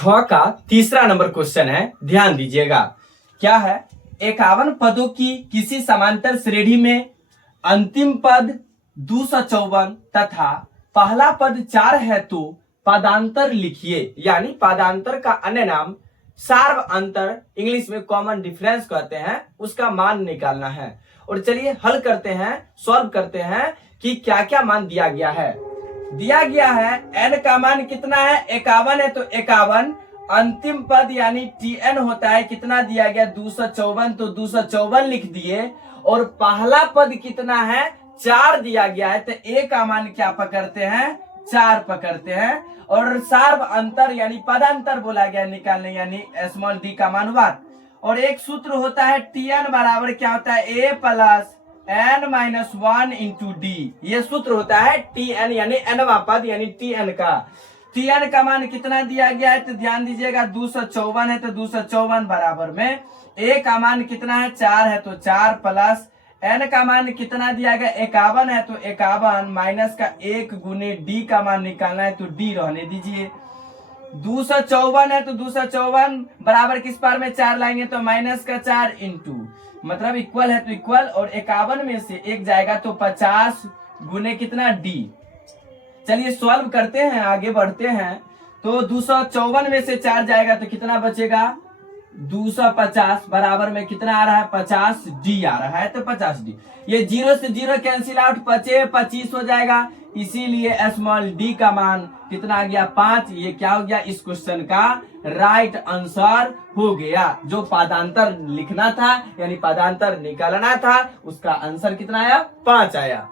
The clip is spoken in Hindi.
6 का तीसरा नंबर क्वेश्चन है, ध्यान दीजिएगा। क्या है? 51 पदों की किसी समांतर श्रेणी में अंतिम पद 254 तथा पहला पद 4 है तो पदांतर लिखिए। यानी पदांतर का अन्य नाम सार्व अंतर, इंग्लिश में कॉमन डिफरेंस कहते हैं, उसका मान निकालना है। और चलिए हल करते हैं, सॉल्व करते हैं कि क्या क्या मान दिया गया है। दिया गया है n का मान कितना है? 51 है तो 51। अंतिम पद यानी tn होता है, कितना दिया गया? 254, तो 254 लिख दिए। और पहला पद कितना है? 4 दिया गया है, तो a का मान क्या पकड़ते हैं? 4 पकड़ते हैं। और सार्व अंतर यानी पदांतर बोला गया निकालने, यानी स्मॉल d का मान 1। और एक सूत्र होता है tn बराबर क्या होता है? a plus n-1 into D. ये सूत्र होता है tn यानी nवा पद यानी tn का। tn का मान कितना दिया गया है? तो ध्यान दीजिएगा 254 है, तो 254 बराबर में a का मान कितना है? 4 है, तो 4 प्लस n का मान कितना दिया गया? 51 है, तो 51 माइनस का 1 गुने d का मान निकालना है, तो d रहने दीजिए। 254 है, तो 254 बराबर किस पार में 4 लाएंगे? तो माइनस का 4 इंटू, मतलब इक्वल है तो इक्वल, और 51 में से 1 जाएगा तो 50 गुने कितना? d। चलिए सॉल्व करते हैं, आगे बढ़ते हैं। तो 254 में से 4 जाएगा तो कितना बचेगा? 250 बराबर में कितना आ रहा है? 50d आ रहा है, तो 50d। ये 0 से 0 कैंसिल आउट, 25 हो जाएगा। इसीलिए स्मॉल d का मान कितना आ गया? 5। ये क्या हो गया? इस क्वेश्चन का राइट आंसर हो गया। जो पदांतर लिखना था यानी पदांतर निकालना था, उसका आंसर कितना आया? 5 आया।